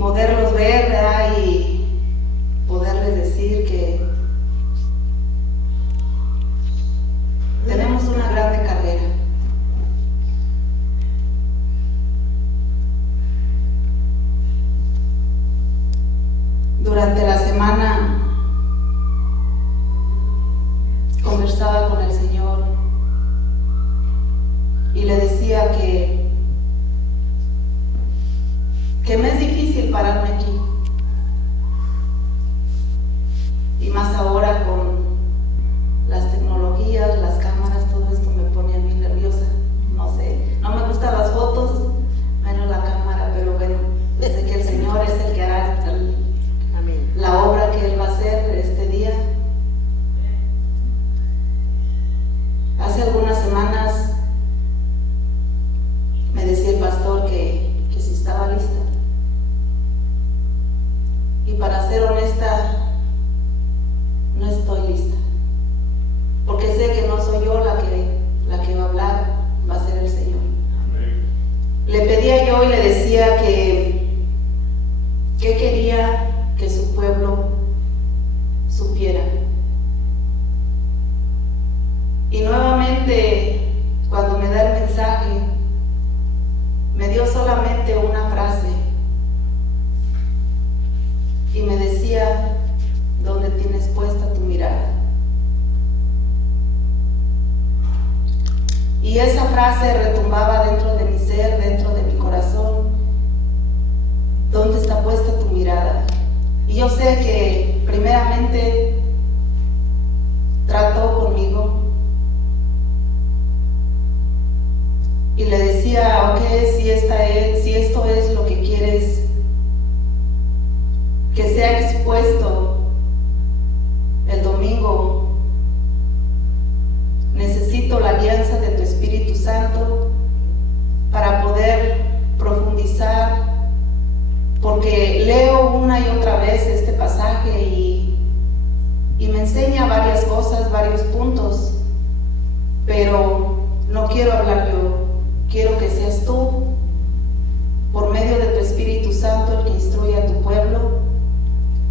poderlos ver, ¿verdad? Y poderles decir que tenemos una grande carrera. Durante la semana conversaba con el Señor y le decía que me es difícil pararme aquí, y más ahora con las tecnologías, las cámaras, todo esto me pone a mí nerviosa. No sé, no me gustan las fotos, menos la cámara, pero bueno, sé que el Señor es el que hará la obra que Él va a hacer este día. Hace algunas semanas me decía el pastor que si estaba lista. Y para ser honesta, no estoy lista. Porque sé que no soy yo la que va a hablar, va a ser el Señor. Amén. Le pedía yo y le decía que quería que su pueblo supiera. Y nuevamente, cuando me da el mensaje, me dio solamente una frase y me decía: ¿dónde tienes puesta tu mirada? Y esa frase retumbaba dentro de mi ser, dentro de mi corazón. ¿Dónde está puesta tu mirada? Y yo sé que primeramente trató conmigo y le decía: ok, si esto es lo que quieres que sea expuesto el domingo, necesito la alianza de tu Espíritu Santo para poder profundizar, porque leo una y otra vez este pasaje y me enseña varias cosas, varios puntos, pero no quiero hablar yo, quiero que seas tú, por medio de tu Espíritu Santo, el que instruya a tu pueblo,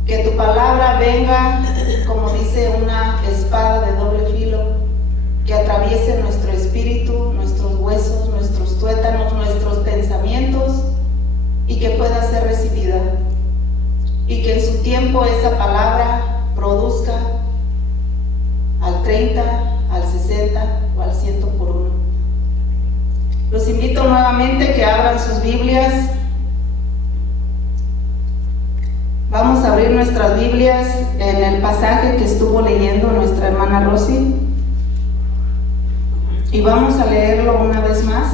que tu palabra venga, como dice, una espada de doble filo, que atraviese nuestro espíritu, nuestros huesos, nuestros tuétanos, nuestros pensamientos, y que pueda ser recibida, y que en su tiempo esa palabra produzca al 30, al 60 o al 100 por uno. Los invito nuevamente que abran sus Biblias. Vamos a abrir nuestras Biblias en el pasaje que estuvo leyendo nuestra hermana Rosy, y vamos a leerlo una vez más.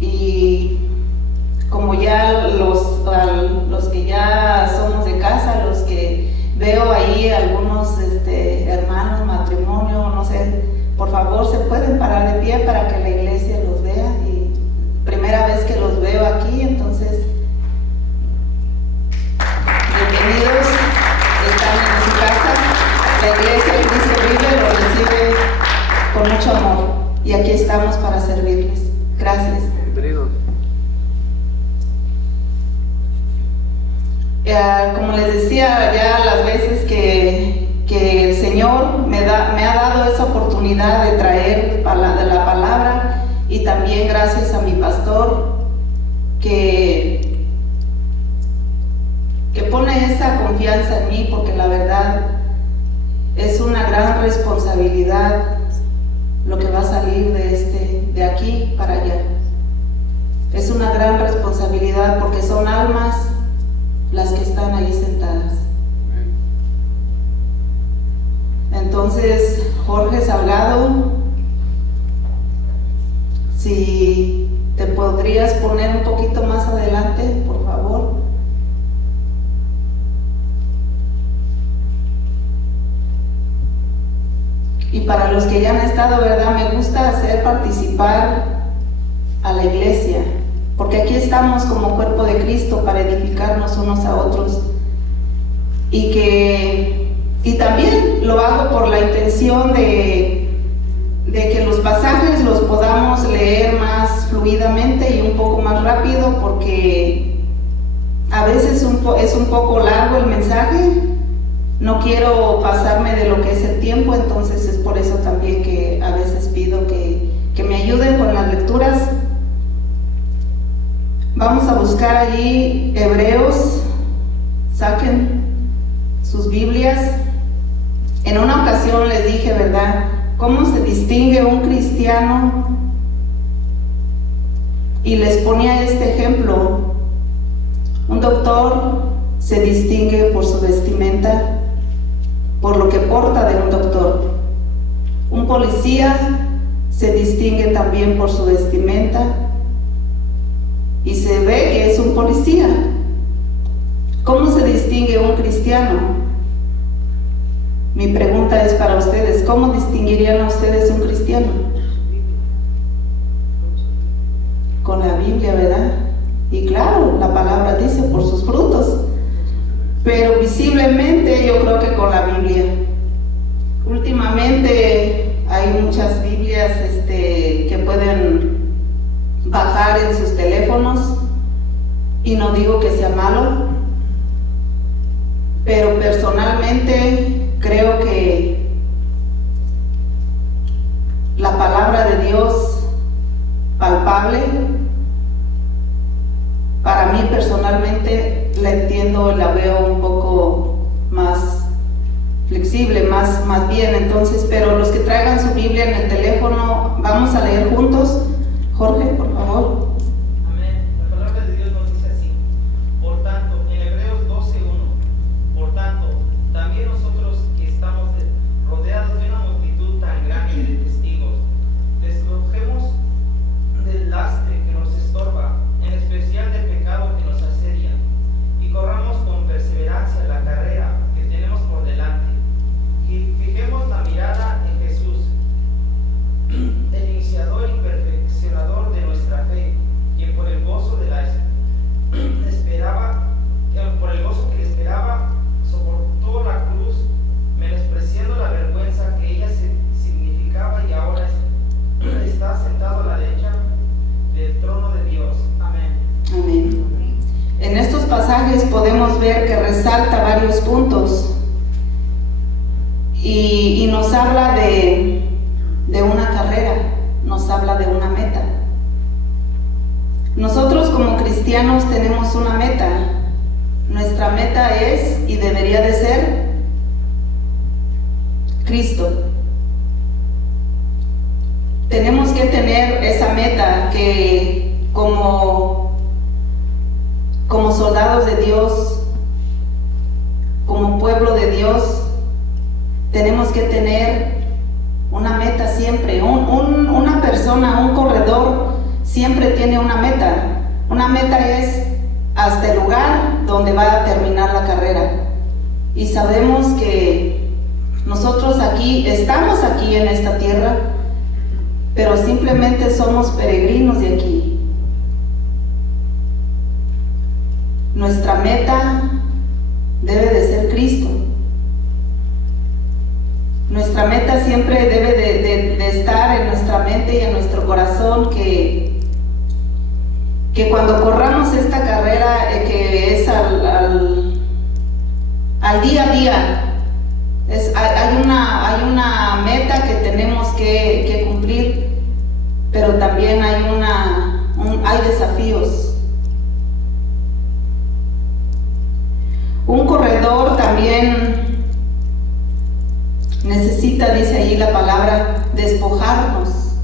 Y como ya los que ya somos de casa, los que veo ahí, algunos hermanos, matrimonio, no sé, por favor se pueden parar de pie para que la iglesia los vea. Y primera vez que los veo aquí, entonces bienvenidos, están en su casa. La iglesia Cristo Vive los recibe con mucho amor y aquí estamos para servirles. Gracias. Como les decía ya las veces que el Señor me ha dado esa oportunidad de traer de la palabra, y también gracias a mi pastor que pone esa confianza en mí, porque la verdad es una gran responsabilidad lo que va a salir de aquí para allá. Es una gran responsabilidad porque son almas las que están ahí sentadas. Entonces, Jorge Salgado, si te podrías poner un poquito más adelante, por favor. Y para los que ya han estado, ¿verdad? Me gusta hacer participar a la iglesia, porque aquí estamos como cuerpo de Cristo para edificarnos unos a otros, y también lo hago por la intención de que los pasajes los podamos leer más más fluidamente y un poco más rápido, porque a veces es un poco largo el mensaje. No quiero pasarme de lo que es el tiempo, entonces es por eso también que a veces pido que me ayuden con las lecturas. Vamos a buscar allí Hebreos, saquen sus Biblias. En una ocasión les dije, ¿verdad?, cómo se distingue un cristiano, y les ponía este ejemplo. Un doctor se distingue por su vestimenta, por lo que porta de un doctor. Un policía se distingue también por su vestimenta y se ve que es un policía. ¿Cómo se distingue un cristiano? Mi pregunta es para ustedes: ¿cómo distinguirían a ustedes un cristiano? Con la Biblia, ¿verdad? Y claro, la palabra dice por sus frutos, pero visiblemente yo creo que con la Biblia. Últimamente hay muchas Biblias que pueden bajar en sus teléfonos, y no digo que sea malo, pero personalmente creo que la palabra de Dios palpable, para mí personalmente la entiendo y la veo un poco más flexible, más bien. Entonces, pero los que traigan su Biblia en el teléfono, vamos a leer juntos. Jorge, por favor. Amén. La palabra de Dios nos dice así: por tanto, en Hebreos 12:1, por tanto, también nosotros que estamos rodeados de una multitud tan grande de testigos, despojemos del lastre que nos estorba, en especial del pecado que nos asedia, y corramos con perseverancia la carrera que tenemos por delante, y fijemos la mirada en Jesús, el iniciador y perfeccionador de nuestra fe, quien por el gozo que le esperaba, soportó la cruz, menospreciando la vergüenza que ella significaba, y ahora está sentado a la derecha del trono de Dios. Amén. Amén. En estos pasajes podemos ver que resalta varios puntos y nos habla de una carrera, nos habla de una meta. Nosotros como cristianos tenemos una meta. Nuestra meta es, y debería de ser, Cristo. Tenemos que tener esa meta, que como soldados de Dios, como pueblo de Dios, tenemos que tener una meta siempre. Una persona, un corredor, siempre tiene una meta. Una meta es hasta el lugar donde va a terminar la carrera. Y sabemos que nosotros estamos aquí en esta tierra, pero simplemente somos peregrinos de aquí. Nuestra meta debe de ser Cristo. Nuestra meta siempre debe de estar en nuestra mente y en nuestro corazón, que cuando corramos esta carrera, que es al día a día, hay una meta que tenemos que cumplir, pero también hay desafíos. Un corredor también necesita, dice allí la palabra, despojarnos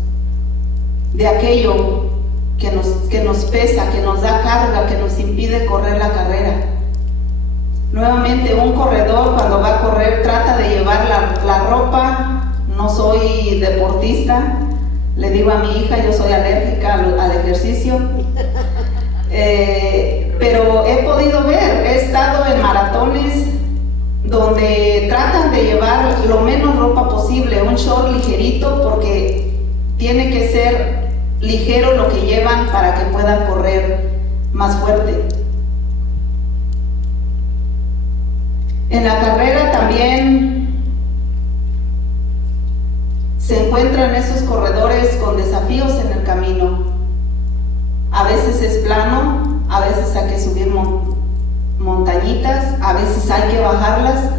de aquello que nos pesa, que nos da carga, que nos impide correr la carrera. Nuevamente, un corredor cuando va a correr trata de llevar la ropa. No soy deportista, le digo a mi hija, yo soy alérgica al ejercicio, pero he podido ver, he estado en maratones donde tratan de llevar lo menos ropa posible, un short ligerito, porque tiene que ser ligero lo que llevan para que puedan correr más fuerte. En la carrera también se encuentran esos corredores con desafíos en el camino. montañitas, a veces hay que bajarlas,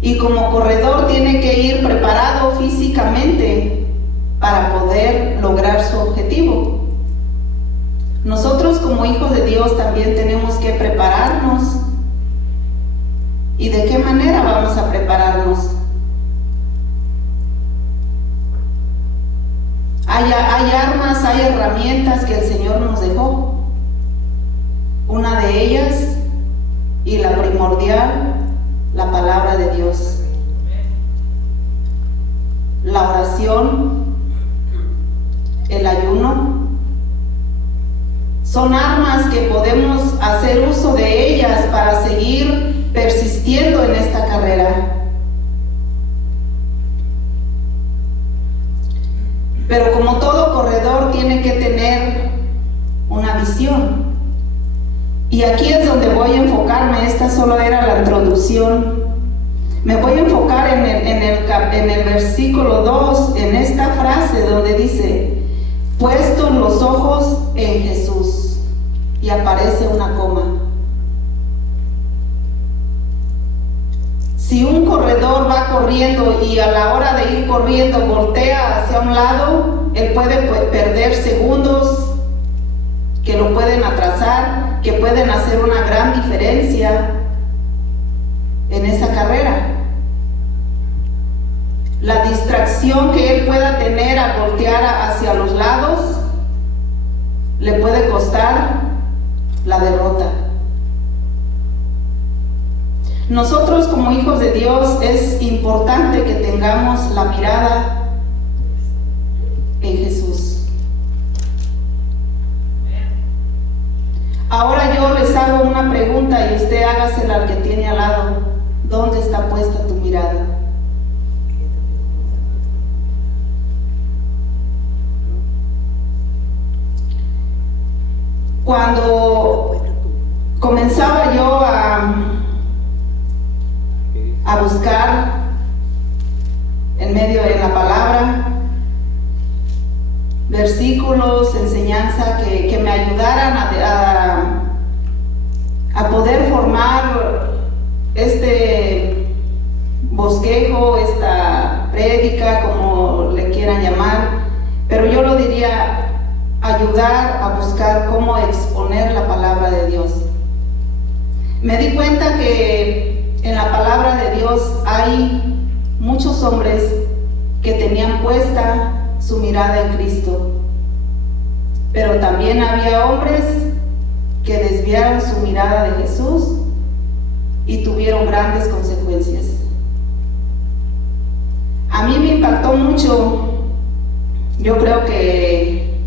y como corredor tiene que ir preparado físicamente para poder lograr su objetivo. Nosotros como hijos de Dios también tenemos que prepararnos. ¿Y de qué manera vamos a prepararnos? Hay armas, hay herramientas que el Señor nos dejó. Una de ellas, y la primordial, la palabra de Dios. La oración, el ayuno, son armas que podemos hacer uso de ellas para seguir persistiendo en esta carrera. Pero como todo corredor tiene que tener una visión. Y aquí es donde voy a enfocarme. Esta solo era la introducción. Me voy a enfocar en el versículo 2, en esta frase donde dice, puestos los ojos en Jesús, y aparece una coma. Si un corredor va corriendo y a la hora de ir corriendo voltea hacia un lado, él puede perder segundos que lo pueden atrasar, que pueden hacer una gran diferencia en esa carrera. La distracción que él pueda tener al voltear hacia los lados le puede costar la derrota. Nosotros como hijos de Dios es importante que tengamos la mirada en Jesús. Ahora yo les hago una pregunta y usted hágasela al que tiene al lado. ¿Dónde está puesta tu mirada? Cuando comenzaba yo a buscar en la palabra versículos, enseñanza que me ayudaran a poder formar este bosquejo, esta prédica, como le quieran llamar, pero yo lo diría ayudar a buscar cómo exponer la palabra de Dios. Me di cuenta que en la palabra de Dios hay muchos hombres que tenían puesta su mirada en Cristo, pero también había hombres que desviaron su mirada de Jesús y tuvieron grandes consecuencias. A mí me impactó mucho. Yo creo que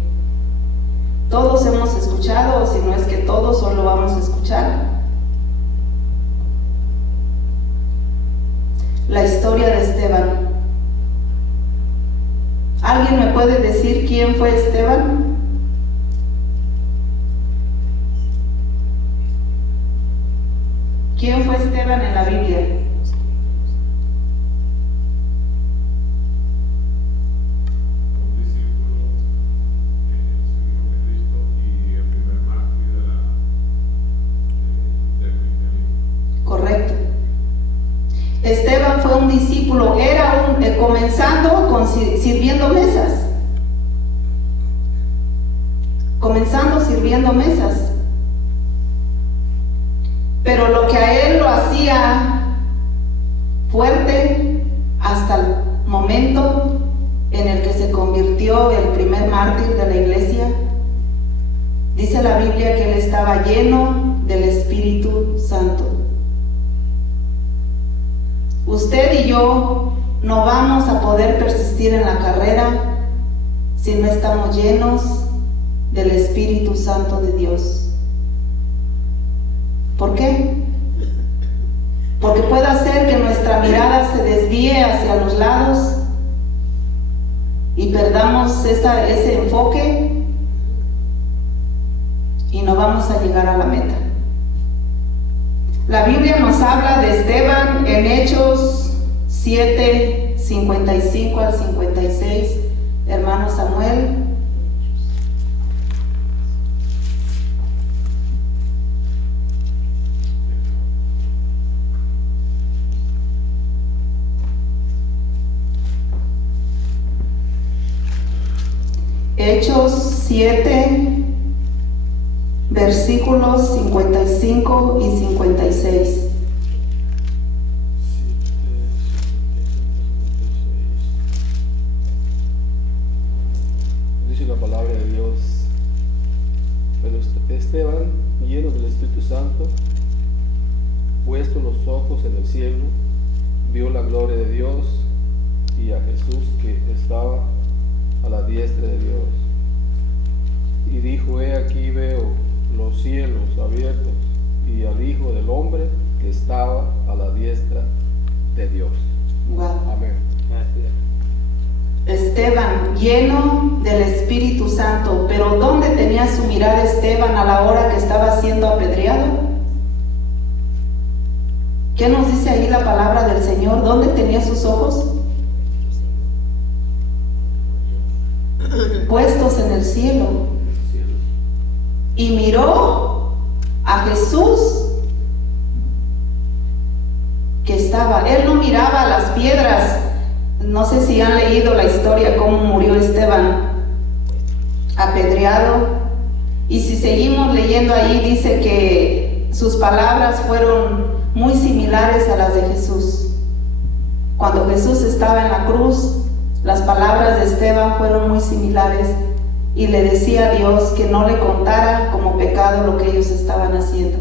todos hemos escuchado, o si no es que todos, solo vamos a escuchar la historia de Esteban. ¿Alguien me puede decir quién fue Esteban? ¿Quién fue Esteban en la Biblia? Correcto. Esteban fue un discípulo, comenzando con sirviendo mesas. Comenzando sirviendo mesas. Pero lo que a él lo hacía fuerte hasta el momento en el que se convirtió el primer mártir de la iglesia, dice la Biblia que él estaba lleno del Espíritu Santo. Usted y yo no vamos a poder persistir en la carrera si no estamos llenos del Espíritu Santo de Dios. ¿Por qué? Porque puede hacer que nuestra mirada se desvíe hacia los lados y perdamos ese enfoque y no vamos a llegar a la meta. La Biblia nos habla de Esteban en Hechos 7, 55 al 56. Hermano Samuel. Hechos 7, versículos 55 y 56. Dice la palabra de Dios: pero Esteban, lleno del Espíritu Santo, puesto los ojos en el cielo, vio la gloria de Dios y a Jesús que estaba a la diestra de Dios. Y dijo: he aquí veo los cielos abiertos y al Hijo del Hombre que estaba a la diestra de Dios. Wow. Amén. Esteban, lleno del Espíritu Santo, pero ¿dónde tenía su mirada Esteban a la hora que estaba siendo apedreado? ¿Qué nos dice ahí la palabra del Señor? ¿Dónde tenía sus ojos? Puestos en el cielo. Y miró a Jesús que estaba. Él no miraba a las piedras. No sé si han leído la historia cómo murió Esteban apedreado. Y si seguimos leyendo ahí, dice que sus palabras fueron muy similares a las de Jesús. Cuando Jesús estaba en la cruz, las palabras de Esteban fueron muy similares y le decía a Dios que no le contara como pecado lo que ellos estaban haciendo.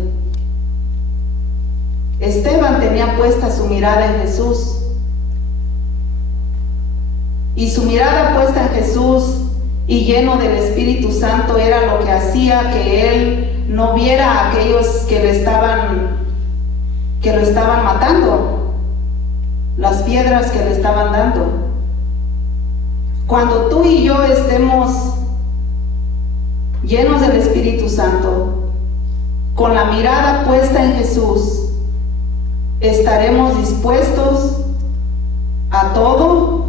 Esteban tenía puesta su mirada en Jesús, y su mirada puesta en Jesús y lleno del Espíritu Santo era lo que hacía que él no viera a aquellos que lo estaban matando, las piedras que le estaban dando. Cuando tú y yo estemos llenos del Espíritu Santo, con la mirada puesta en Jesús, estaremos dispuestos a todo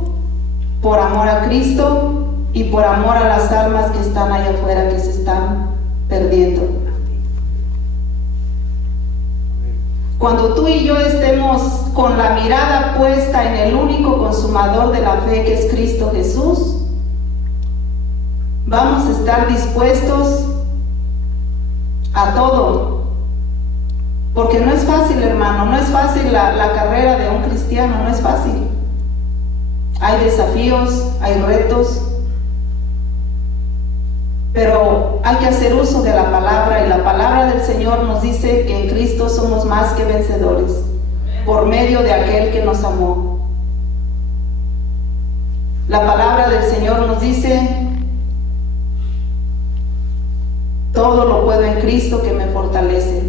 por amor a Cristo y por amor a las almas que están allá afuera, que se están perdiendo. Cuando tú y yo estemos con la mirada puesta en el único consumador de la fe, que es Cristo Jesús, vamos a estar dispuestos a todo. Porque no es fácil, hermano, no es fácil la carrera de un cristiano, no es fácil. Hay desafíos, hay retos, pero hay que hacer uso de la palabra, y la palabra del Señor nos dice que en Cristo somos más que vencedores por medio de aquel que nos amó. La palabra del Señor nos dice: todo lo puedo en Cristo que me fortalece.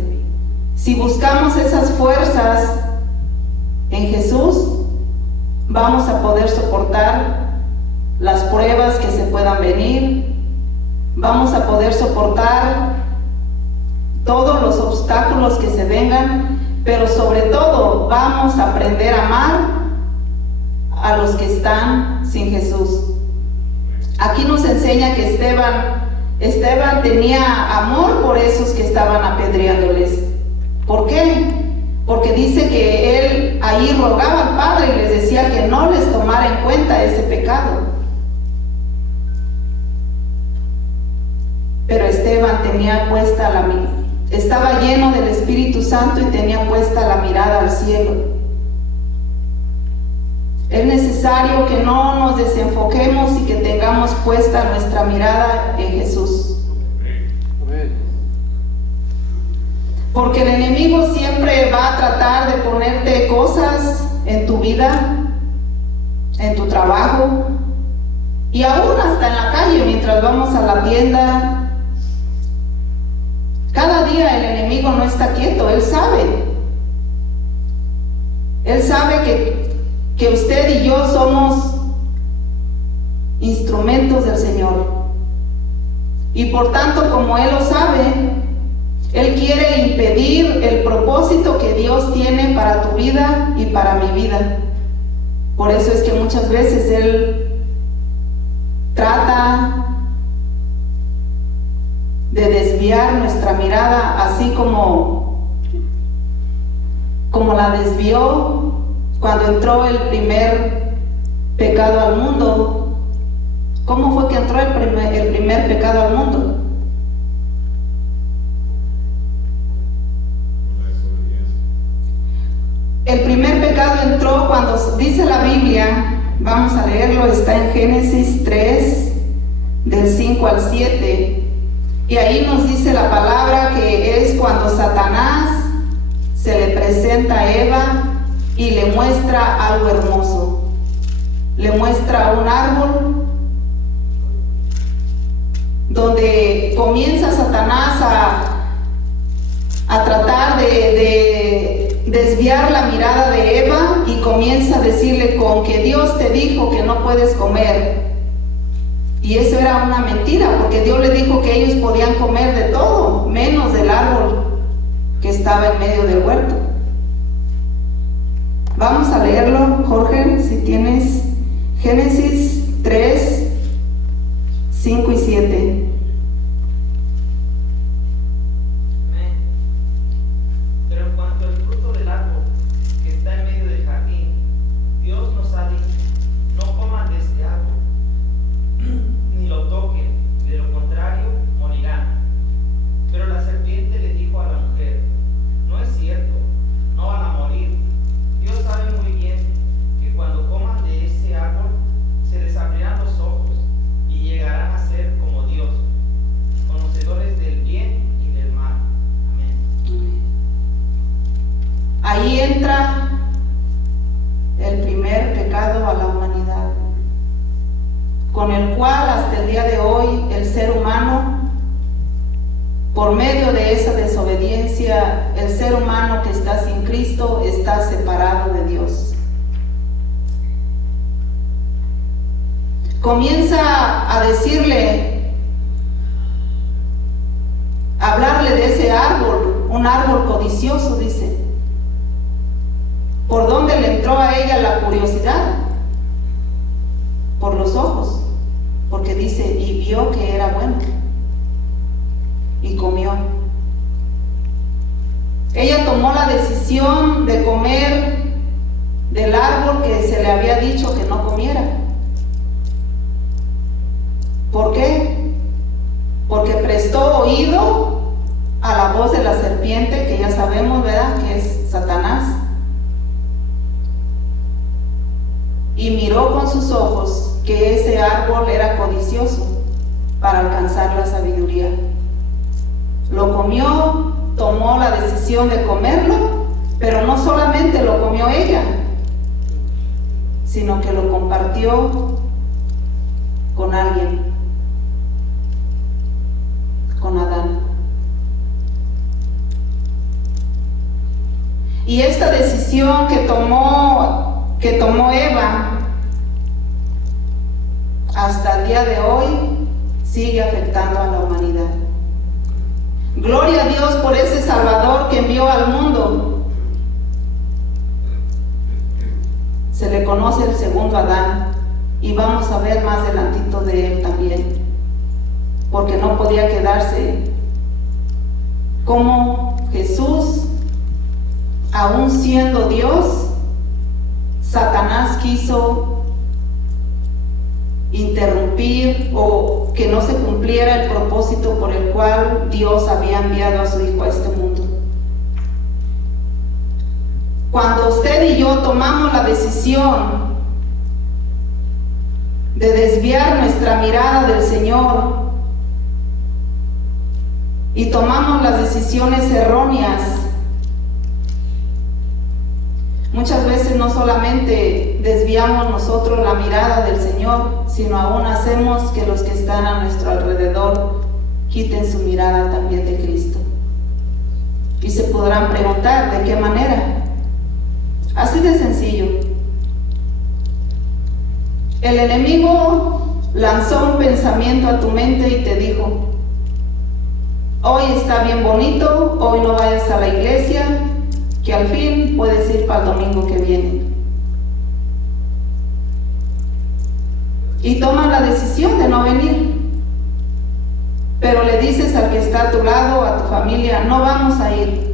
Si buscamos esas fuerzas en Jesús, vamos a poder soportar las pruebas que se puedan venir, vamos a poder soportar todos los obstáculos que se vengan, pero sobre todo vamos a aprender a amar a los que están sin Jesús. Aquí nos enseña que Esteban tenía amor por esos que estaban apedreándoles. ¿Por qué? Porque dice que él ahí rogaba al Padre y les decía que no les tomara en cuenta ese pecado. Pero Esteban tenía puesta estaba lleno del Espíritu Santo y tenía puesta la mirada al cielo. Es necesario que no nos desenfoquemos y que tengamos puesta nuestra mirada en Jesús. Porque el enemigo siempre va a tratar de ponerte cosas en tu vida, en tu trabajo, y aún hasta en la calle mientras vamos a la tienda. Cada día el enemigo no está quieto, él sabe que usted y yo somos instrumentos del Señor, y por tanto, como él lo sabe, él quiere impedir el propósito que Dios tiene para tu vida y para mi vida. Por eso es que muchas veces él trata de desviar nuestra mirada, así como la desvió cuando entró el primer pecado al mundo, ¿Cómo fue que entró el primer pecado al mundo? El primer pecado entró cuando dice la Biblia, vamos a leerlo, está en Génesis 3, del 5 al 7, y ahí nos dice la palabra que es cuando Satanás se le presenta a Eva y le muestra algo hermoso. Le muestra un árbol donde comienza Satanás a tratar de desviar la mirada de Eva y comienza a decirle: con que Dios te dijo que no puedes comer. Y eso era una mentira, porque Dios le dijo que ellos podían comer de todo, menos del árbol que estaba en medio del huerto. Vamos a leerlo, Jorge, si tienes Génesis 3, 5 y 7. Pero en cuanto al fruto del árbol que está en medio del jardín, Dios nos ha dicho: no coman de este árbol, ni lo toquen, de lo contrario morirán. Pero la serpiente le dijo a la mujer: no es cierto, no van a morir. Dios sabe muy bien que cuando coman de ese árbol se les abrirán los ojos y llegarán a ser como Dios, conocedores del bien y del mal. Amén. Ahí entra el primer pecado a la humanidad, con el cual hasta el día de hoy el ser humano, por medio de esa desobediencia, el ser humano que está sin Cristo está separado de Dios. Comienza a decirle, a hablarle de ese árbol, un árbol codicioso, dice. ¿Por dónde le entró a ella la curiosidad? Por los ojos, porque dice, y vio que era bueno, y comió. Ella tomó la decisión de comer del árbol que se le había dicho que no comiera. ¿Por qué? Porque prestó oído a la voz de la serpiente, que ya sabemos, ¿verdad?, que es Satanás. Y miró con sus ojos que ese árbol era codicioso para alcanzar la sabiduría. Lo comió, tomó la decisión de comerlo, pero no solamente lo comió ella, sino que lo compartió con alguien, con Adán. Y esta decisión que tomó Eva, hasta el día de hoy sigue afectando a la humanidad. Gloria a Dios por ese Salvador que envió al mundo. Se le conoce el segundo Adán, y vamos a ver más adelantito de él también, porque no podía quedarse. Como Jesús, aún siendo Dios, Satanás quiso interrumpir o que no se cumpliera el propósito por el cual Dios había enviado a su Hijo a este mundo. Cuando usted y yo tomamos la decisión de desviar nuestra mirada del Señor y tomamos las decisiones erróneas, muchas veces no solamente desviamos nosotros la mirada del Señor, sino aún hacemos que los que están a nuestro alrededor quiten su mirada también de Cristo. Y se podrán preguntar, ¿de qué manera? Así de sencillo. El enemigo lanzó un pensamiento a tu mente y te dijo: hoy está bien bonito, hoy no vayas a la iglesia, que al fin puedes ir para el domingo que viene. Y tomas la decisión de no venir, pero le dices al que está a tu lado, a tu familia: no vamos a ir.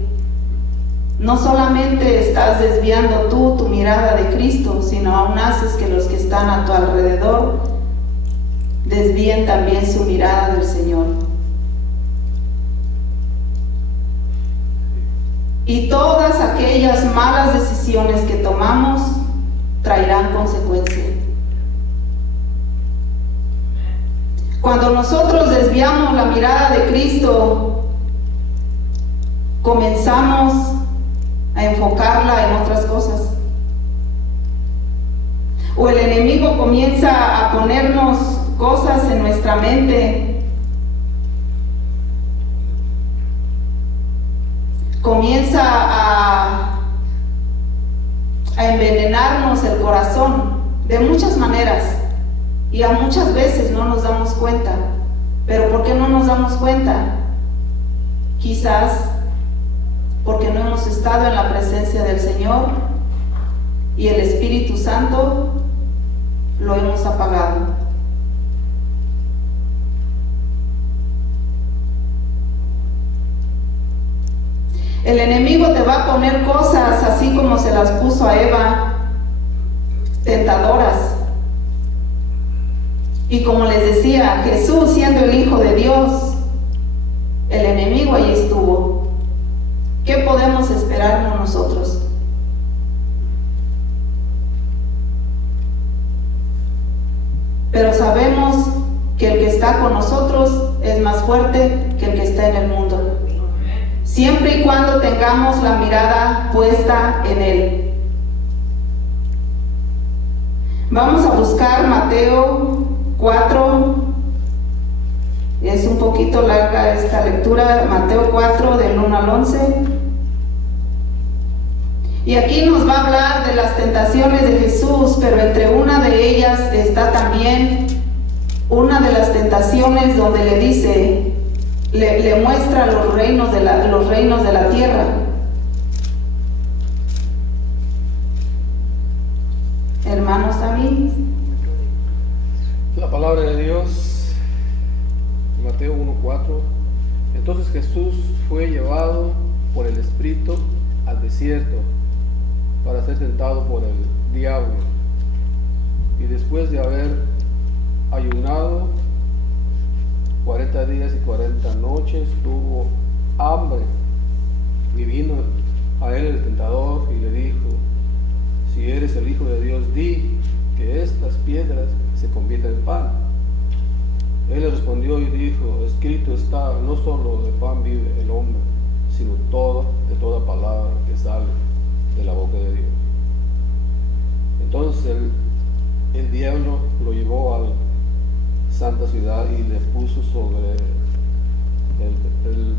No solamente estás desviando tú tu mirada de Cristo, sino aún haces que los que están a tu alrededor desvíen también su mirada del Señor. Y todas aquellas malas decisiones que tomamos traerán consecuencias. Cuando nosotros desviamos la mirada de Cristo, comenzamos a enfocarla en otras cosas. O el enemigo comienza a ponernos cosas en nuestra mente. Comienza a envenenarnos el corazón de muchas maneras. Y a muchas veces no nos damos cuenta. ¿Pero por qué no nos damos cuenta? Quizás porque no hemos estado en la presencia del Señor y el Espíritu Santo lo hemos apagado. El enemigo te va a poner cosas así como se las puso a Eva, tentadoras. Y como les decía, Jesús siendo el Hijo de Dios, el enemigo allí estuvo. ¿Qué podemos esperarnos nosotros? Pero sabemos que el que está con nosotros es más fuerte que el que está en el mundo. Siempre y cuando tengamos la mirada puesta en Él. Vamos a buscar Mateo 4. Es un poquito larga esta lectura. Mateo 4 del 1 al 11. Y aquí nos va a hablar de las tentaciones de Jesús, pero entre una de ellas está también una de las tentaciones donde le dice, le muestra los reinos de la tierra. Hermanos amigos. La palabra de Dios, Mateo 1:4. Entonces Jesús fue llevado por el Espíritu al desierto para ser tentado por el diablo. Y después de haber ayunado 40 días y 40 noches, tuvo hambre. Y vino a él el tentador y le dijo: si eres el Hijo de Dios, di que estas piedras se conviertan en pan. Él le respondió y dijo: escrito está, no solo de pan vive el hombre, sino de toda palabra que sale de la boca de Dios. Entonces el diablo lo llevó a la santa ciudad y le puso sobre el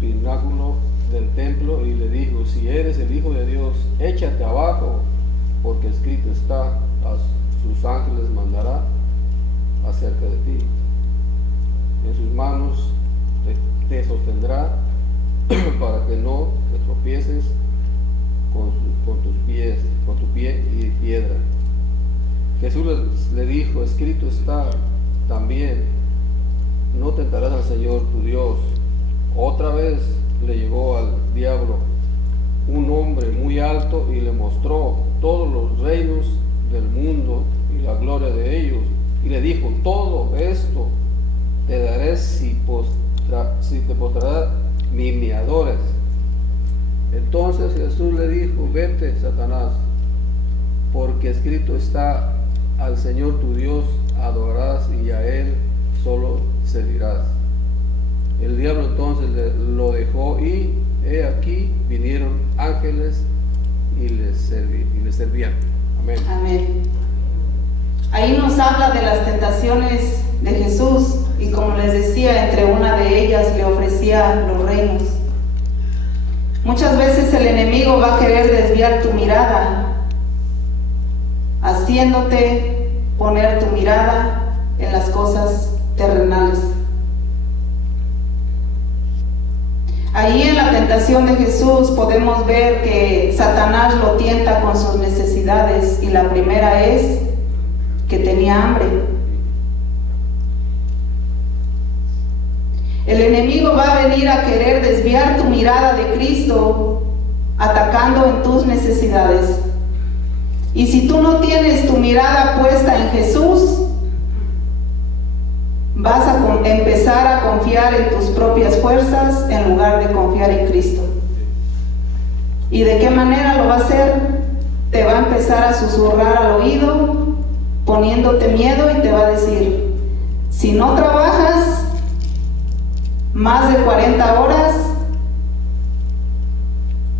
pináculo del templo y le dijo: si eres el Hijo de Dios, échate abajo, porque escrito está, a sus ángeles mandará acerca de ti. En sus manos te sostendrá para que no te tropieces con tu pie y piedra. Jesús le dijo: escrito está también, no tentarás al Señor tu Dios. Otra vez le llegó al diablo un hombre muy alto y le mostró todos los reinos del mundo y la gloria de ellos, y le dijo: todo esto te daré si te postrarás y me adores. Entonces Jesús le dijo: vete, Satanás, porque escrito está, al Señor tu Dios adorarás y a Él solo servirás. El diablo entonces lo dejó y he aquí vinieron ángeles y le servían. Amén. Amén. Ahí nos habla de las tentaciones de Jesús y, como les decía, entre una de ellas le ofrecía los reinos. Muchas veces el enemigo va a querer desviar tu mirada, haciéndote poner tu mirada en las cosas terrenales. Ahí en la tentación de Jesús podemos ver que Satanás lo tienta con sus necesidades, y la primera es que tenía hambre. El enemigo va a venir a querer desviar tu mirada de Cristo, atacando en tus necesidades. Y si tú no tienes tu mirada puesta en Jesús, vas a empezar a confiar en tus propias fuerzas en lugar de confiar en Cristo. ¿Y de qué manera lo va a hacer? Te va a empezar a susurrar al oído, poniéndote miedo, y te va a decir: si no trabajas más de 40 horas,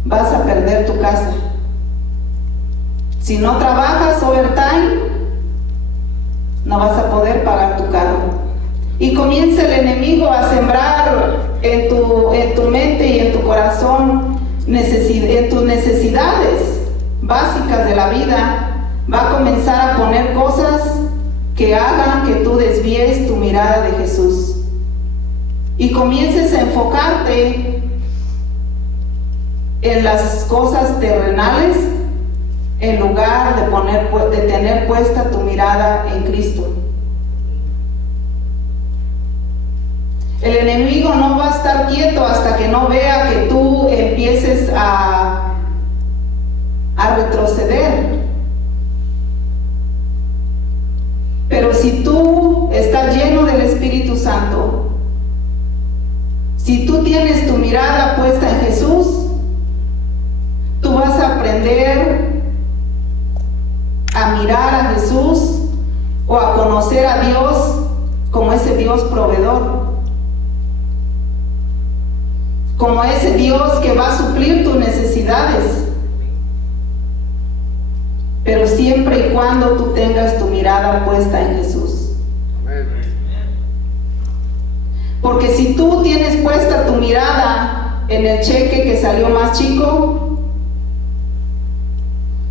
vas a perder tu casa. Si no trabajas overtime, no vas a poder pagar tu carro. Y comienza el enemigo a sembrar en tu mente y en tu corazón en tus necesidades básicas de la vida. Va a comenzar a poner cosas que hagan que tú desvíes tu mirada de Jesús y comiences a enfocarte en las cosas terrenales en lugar de tener puesta tu mirada en Cristo. El enemigo no va a estar quieto hasta que no vea que tú empieces a retroceder. Pero si tú estás lleno del Espíritu Santo, si tú tienes tu mirada puesta en Jesús, tú vas a aprender a mirar a Jesús o a conocer a Dios como ese Dios proveedor, como ese Dios que va a suplir tus necesidades, pero siempre y cuando tú tengas tu mirada puesta en Jesús. Porque si tú tienes puesta tu mirada en el cheque que salió más chico,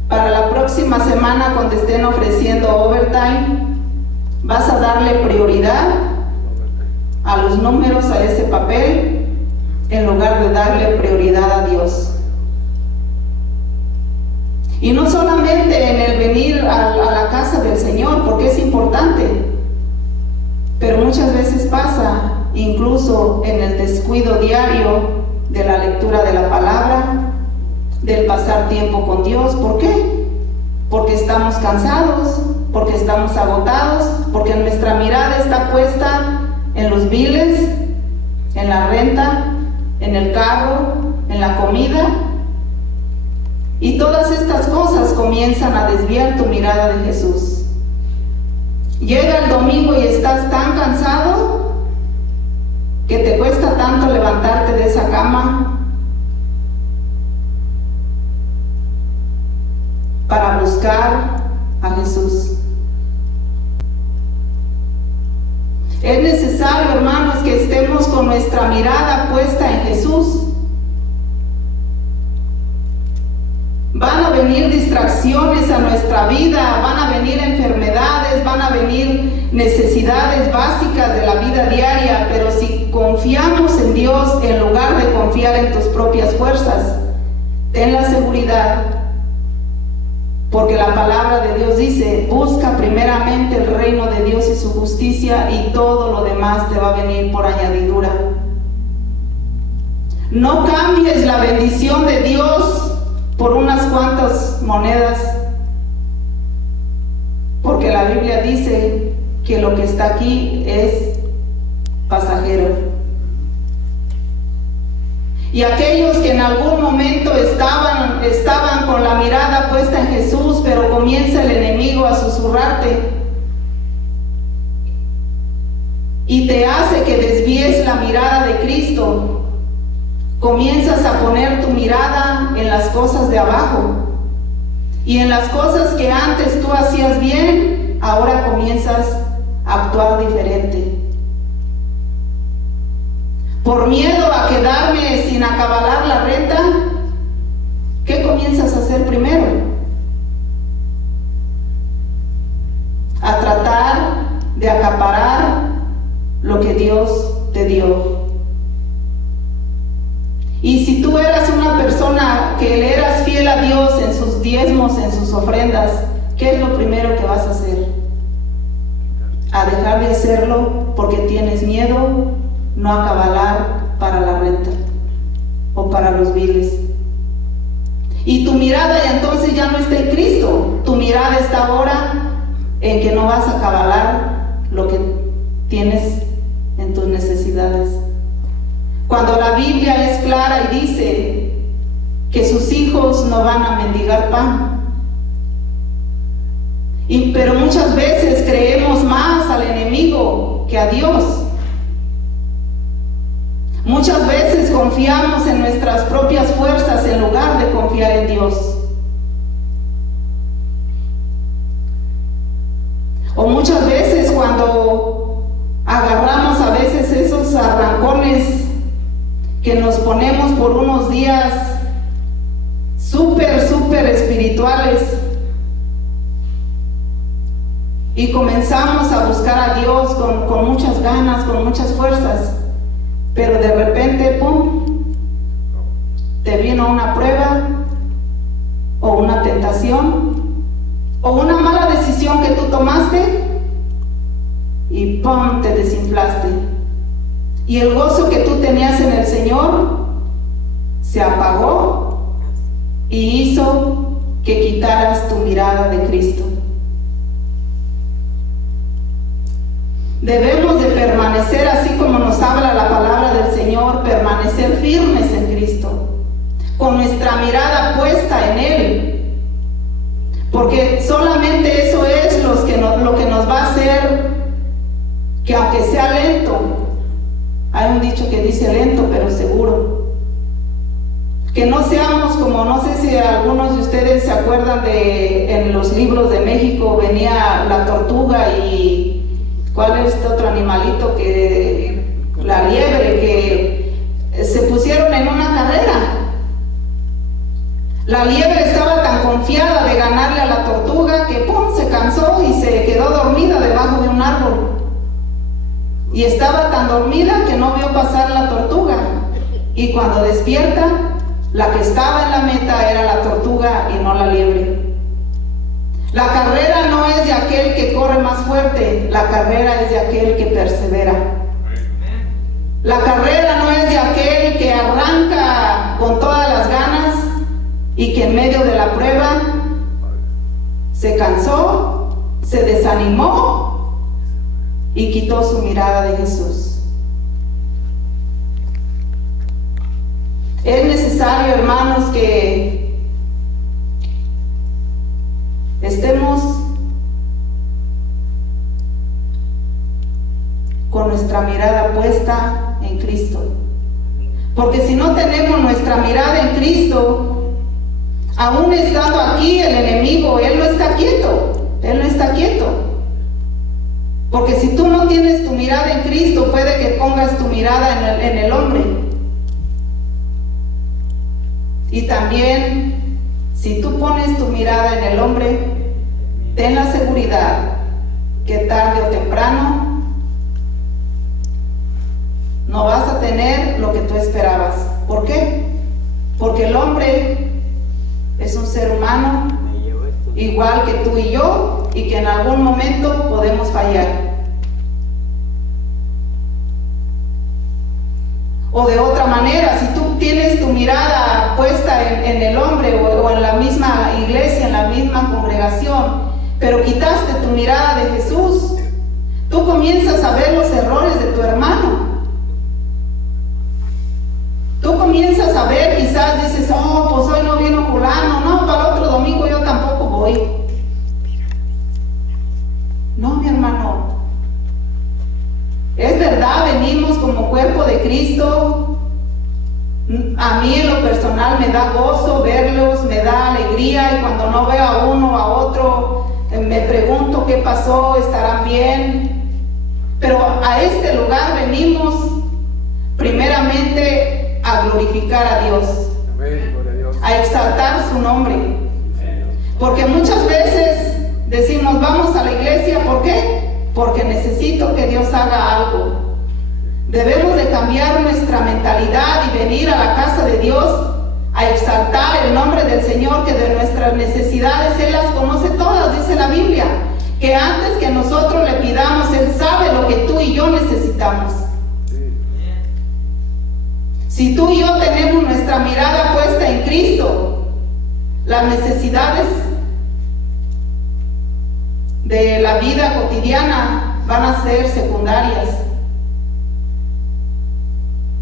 para la próxima semana, cuando estén ofreciendo overtime, vas a darle prioridad a los números, a ese papel, en lugar de darle prioridad a Dios. Y no solamente en el venir a la casa del Señor, porque es importante, pero muchas veces pasa incluso en el descuido diario de la lectura de la palabra, del pasar tiempo con Dios. ¿Por qué? Porque estamos cansados, porque estamos agotados, porque nuestra mirada está puesta en los biles, en la renta, en el carro, en la comida, y todas estas cosas comienzan a desviar tu mirada de Jesús. Llega el domingo y estás tan cansado que te cuesta tanto levantarte de esa cama para buscar a Jesús. Es necesario, hermanos, que estemos con nuestra mirada puesta en Jesús. Van a venir distracciones a nuestra vida, van a venir enfermedades, van a venir necesidades básicas de la vida diaria, pero si confiamos en Dios en lugar de confiar en tus propias fuerzas, ten la seguridad, porque la palabra de Dios dice: busca primeramente el reino de Dios y su justicia, y todo lo demás te va a venir por añadidura. No cambies la bendición de Dios por unas cuantas monedas, porque la Biblia dice que lo que está aquí es pasajero. Y aquellos que en algún momento estaban con la mirada puesta en Jesús, pero comienza el enemigo a susurrarte y te hace que desvíes la mirada de Cristo, comienzas a poner tu mirada en las cosas de abajo, y en las cosas que antes tú hacías bien, ahora comienzas a actuar diferente. Por miedo a quedarme sin acabalar la renta, ¿qué comienzas a hacer primero? A tratar de acaparar lo que Dios te dio. Y si tú eras una persona que le eras fiel a Dios en sus diezmos, en sus ofrendas, ¿qué es lo primero que vas a hacer? A dejar de hacerlo porque tienes miedo no acabalar para la renta o para los biles. Y tu mirada ya entonces ya no está en Cristo, tu mirada está ahora en que no vas a acabalar lo que tienes en tus necesidades. Cuando la Biblia es clara y dice que sus hijos no van a mendigar pan. Pero muchas veces creemos más al enemigo que a Dios. Muchas veces confiamos en nuestras propias fuerzas en lugar de confiar en Dios. O muchas veces cuando agarramos a veces esos arrancones que nos ponemos por unos días súper espirituales y comenzamos a buscar a Dios con muchas ganas, con muchas fuerzas, pero de repente, ¡pum!, te vino una prueba o una tentación o una mala decisión que tú tomaste y ¡pum!, te desinflaste. Y el gozo que tú tenías en el Señor se apagó y hizo que quitaras tu mirada de Cristo. Debemos de permanecer, así como nos habla la palabra del Señor, permanecer firmes en Cristo, con nuestra mirada puesta en Él, porque solamente eso es lo que nos va a hacer que, aunque sea lento, hay un dicho que dice lento pero seguro, que no seamos como, no sé si algunos de ustedes se acuerdan de, en los libros de México venía la tortuga y ¿cuál es este otro animalito? La liebre, que se pusieron en una carrera. La liebre estaba tan confiada de ganarle a la tortuga que ¡pum!, se cansó y se quedó dormida debajo de un árbol. Y estaba tan dormida que no vio pasar la tortuga. Y cuando despierta, la que estaba en la meta era la tortuga y no la liebre. La carrera no es de aquel que corre más fuerte, la carrera es de aquel que persevera. La carrera no es de aquel que arranca con todas las ganas y que en medio de la prueba se cansó, se desanimó y quitó su mirada de Jesús. Es necesario, hermanos, que estemos con nuestra mirada puesta en Cristo, porque si no tenemos nuestra mirada en Cristo, aún estando aquí el enemigo, él no está quieto, porque si tú no tienes tu mirada en Cristo, puede que pongas tu mirada en el hombre. Y también, si tú pones tu mirada en el hombre, ten la seguridad que tarde o temprano no vas a tener lo que tú esperabas. ¿Por qué? Porque el hombre es un ser humano igual que tú y yo, y que en algún momento podemos fallar. O de otra manera, si tú tienes tu mirada puesta en el hombre o en la misma iglesia, en la misma congregación, pero quitaste tu mirada de Jesús, tú comienzas a ver los errores de tu hermano. Tú comienzas a ver, quizás dices, oh, pues hoy no vino fulano, no, para el otro domingo yo tampoco voy. No, mi hermano, es verdad, venimos como cuerpo de Cristo. A mí en lo personal me da gozo verlos, me da alegría, y cuando no veo a uno o a otro, me pregunto qué pasó, estarán bien. Pero a este lugar venimos primeramente a glorificar a Dios, a exaltar su nombre, porque muchas veces decimos vamos a la iglesia, ¿por qué? Porque necesito que Dios haga algo. Debemos de cambiar nuestra mentalidad y venir a la casa de Dios a exaltar el nombre del Señor, que de nuestras necesidades Él las conoce todas. Dice la Biblia que antes que nosotros le pidamos, Él sabe lo que tú y yo necesitamos. Si tú y yo tenemos nuestra mirada puesta en Cristo, las necesidades de la vida cotidiana van a ser secundarias.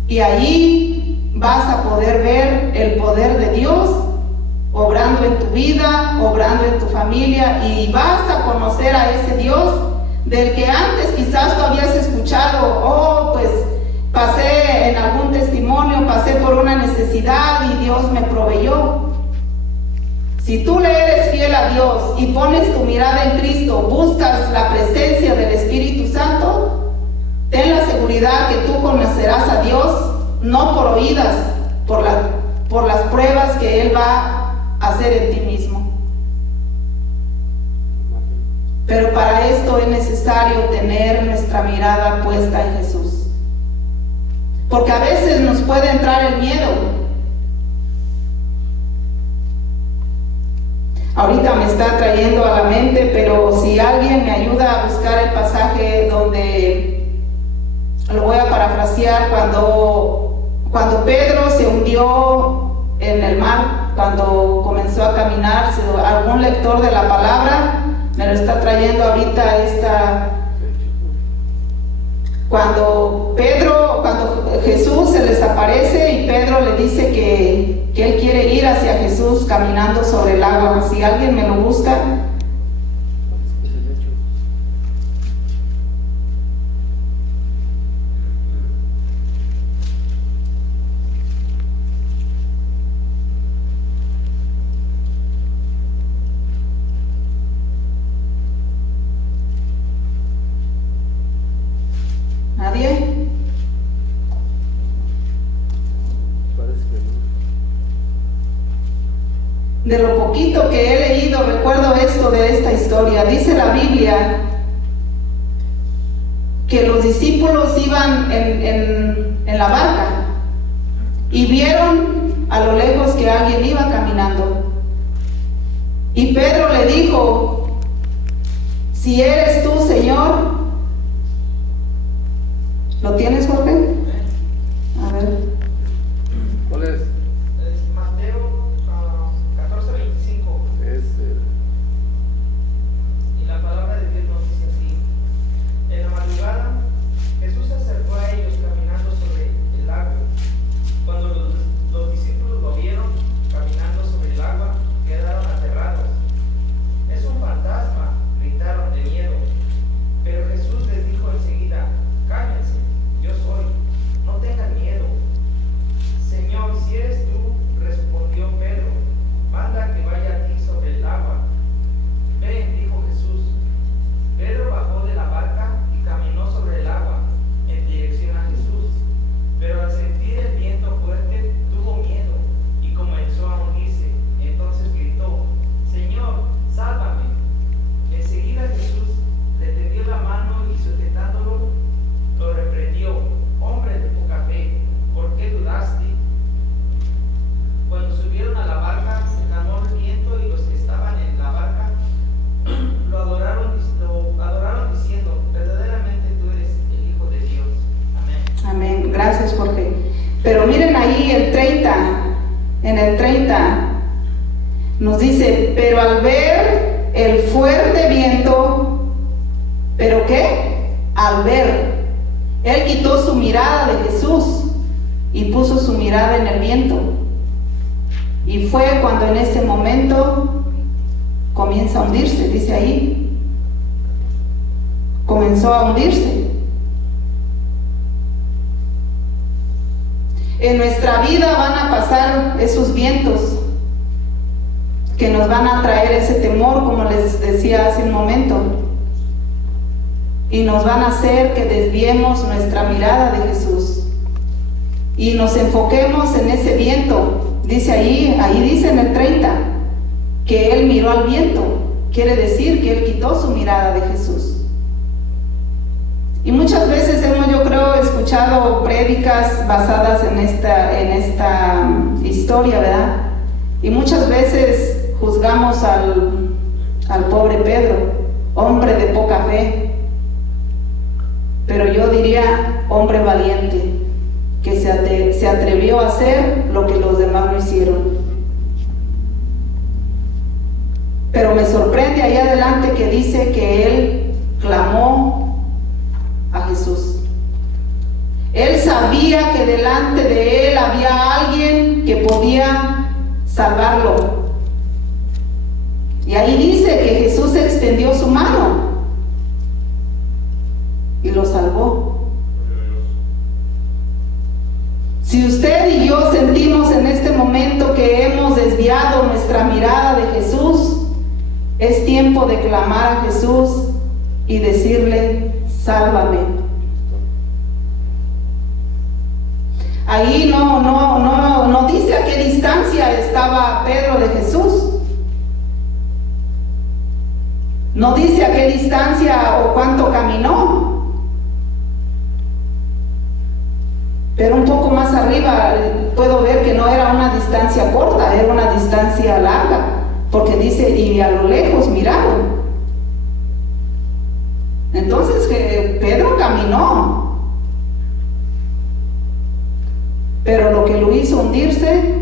Y allí vas a poder ver el poder de Dios obrando en tu vida, obrando en tu familia, y vas a conocer a ese Dios del que antes quizás tú habías escuchado. Oh, pues pasé en algún testimonio, pasé por una necesidad y Dios me proveyó. Si tú le eres fiel a Dios y pones tu mirada en Cristo, buscas la presencia del Espíritu Santo, ten la seguridad que tú conocerás a Dios, no por oídas, por las pruebas que Él va a hacer en ti mismo. Pero para esto es necesario tener nuestra mirada puesta en Jesús. Porque a veces nos puede entrar el miedo. Ahorita me está trayendo a la mente, pero si alguien me ayuda a buscar el pasaje donde, lo voy a parafrasear, cuando Pedro se hundió en el mar, cuando comenzó a caminar, si algún lector de la palabra me lo está trayendo ahorita cuando Jesús se les aparece y Pedro le dice que él quiere ir hacia Jesús caminando sobre el agua. Si alguien me lo busca. ¿Nadie? De lo poquito que he leído, recuerdo esto de esta historia. Dice la Biblia que los discípulos iban en la barca y vieron a lo lejos que alguien iba caminando. Y Pedro le dijo: si eres tú, Señor. ¿Lo tienes, Jorge? A ver. ¿Cuál es? Es Mateo 14:25. Y la palabra de Dios nos dice así: en la madrugada Jesús se acercó a ellos caminando sobre el agua. Cuando los discípulos lo vieron caminando sobre el agua, quedaron aterrados. Es un fantasma, gritaron de miedo. Pero Jesús les dijo enseguida: cállense, yo soy, no tengan miedo. Señor, si eres tú, respondió Pedro, manda que vaya a ti sobre el agua. Ven, dijo Jesús. Pedro bajó de la barca y caminó sobre el agua en dirección a Jesús, pero al sentir el viento fuerte tuvo miedo y comenzó a hundirse. Entonces gritó: Señor, sálvame. Enseguida Jesús le tendió la mano y sujetándolo, lo reprendió: hombre de poca fe, ¿por qué dudaste? Cuando subieron a la barca, se calmó el viento y los que estaban en la barca lo adoraron diciendo: verdaderamente tú eres el Hijo de Dios. Amén. Amén. Gracias, Jorge. Pero miren ahí en el 30 nos dice: pero al ver el fuerte viento, ¿pero qué? Al ver, él quitó su mirada de Jesús y puso su mirada en el viento. Y fue cuando en ese momento comienza a hundirse, dice ahí. Comenzó a hundirse. En nuestra vida van a pasar esos vientos que nos van a traer ese temor, como les decía hace un momento, y nos van a hacer que desviemos nuestra mirada de Jesús y nos enfoquemos en ese viento. Dice ahí dice en el 30 que él miró al viento, quiere decir que él quitó su mirada de Jesús. Y muchas veces hemos, yo creo, escuchado prédicas basadas en esta historia, ¿verdad? Y muchas veces juzgamos al pobre Pedro, hombre de poca fe, pero yo diría hombre valiente, que se atrevió a hacer lo que los demás no hicieron. Pero me sorprende ahí adelante que dice que él clamó a Jesús. Él sabía que delante de él había alguien que podía salvarlo. Y ahí dice que Jesús extendió su mano y lo salvó. Si usted y yo sentimos en este momento que hemos desviado nuestra mirada de Jesús, es tiempo de clamar a Jesús y decirle: sálvame. Ahí no dice a qué distancia estaba Pedro de Jesús. No dice a qué distancia o cuánto caminó. Pero un poco más arriba puedo ver que no era una distancia corta, era una distancia larga, porque dice: y a lo lejos miraron. Entonces Pedro caminó. Pero lo que lo hizo hundirse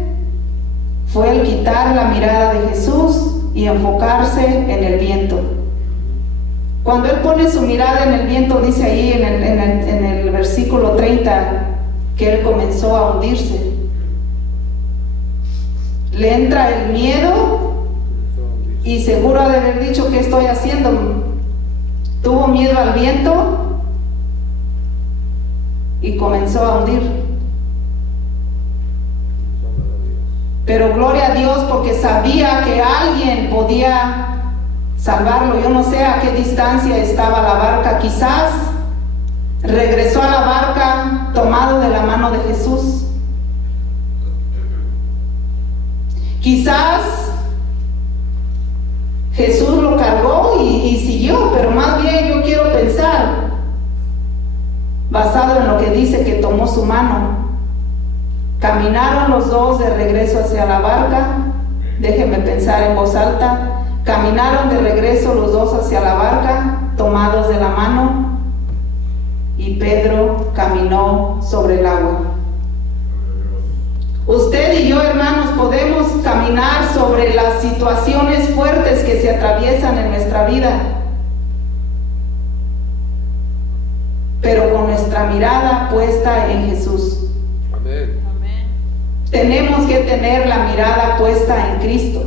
fue el quitar la mirada de Jesús y enfocarse en el viento. Cuando él pone su mirada en el viento, dice ahí en el versículo 30, que él comenzó a hundirse. Le entra el miedo y seguro ha de haber dicho: ¿qué estoy haciendo? Tuvo miedo al viento y comenzó a hundir. Pero gloria a Dios, porque sabía que alguien podía salvarlo. Yo no sé a qué distancia estaba la barca. Quizás regresó a la barca tomado de la mano de Jesús. Quizás Jesús lo cargó y siguió, pero más bien yo quiero pensar, basado en lo que dice, que tomó su mano. Caminaron los dos de regreso hacia la barca. Déjenme pensar en voz alta. Caminaron de regreso los dos hacia la barca, tomados de la mano, y Pedro caminó sobre el agua. Usted y yo, hermanos, podemos caminar sobre las situaciones fuertes que se atraviesan en nuestra vida, pero con nuestra mirada puesta en Jesús. Amén. Tenemos que tener la mirada puesta en Cristo.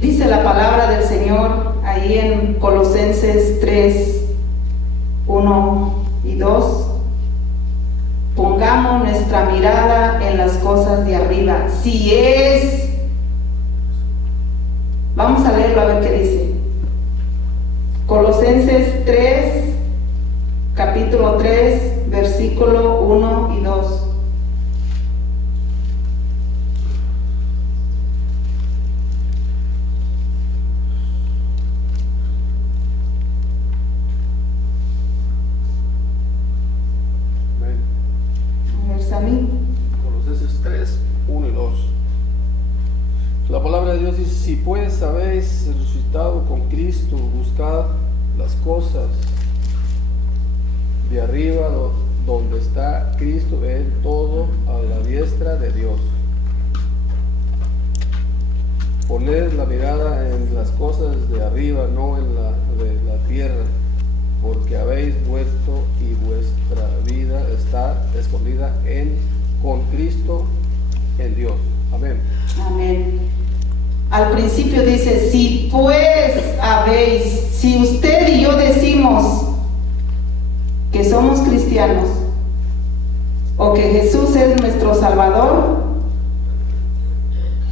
Dice la palabra del Señor ahí en Colosenses 3, 1 y 2. Pongamos nuestra mirada en las cosas de arriba. Vamos a leerlo a ver qué dice. Colosenses 3, capítulo 3, versículo 1 y 2. Colosenses 3, 1 y 2. La palabra de Dios dice: si pues habéis resucitado con Cristo, buscad las cosas de arriba, donde está Cristo en todo, a la diestra de Dios. Poned la mirada en las cosas de arriba, no en la de la tierra, porque habéis muerto y vuestra vida está escondida con Cristo en Dios. Amén. Amén. Al principio dice: si pues habéis, si usted y yo decimos que somos cristianos o que Jesús es nuestro Salvador,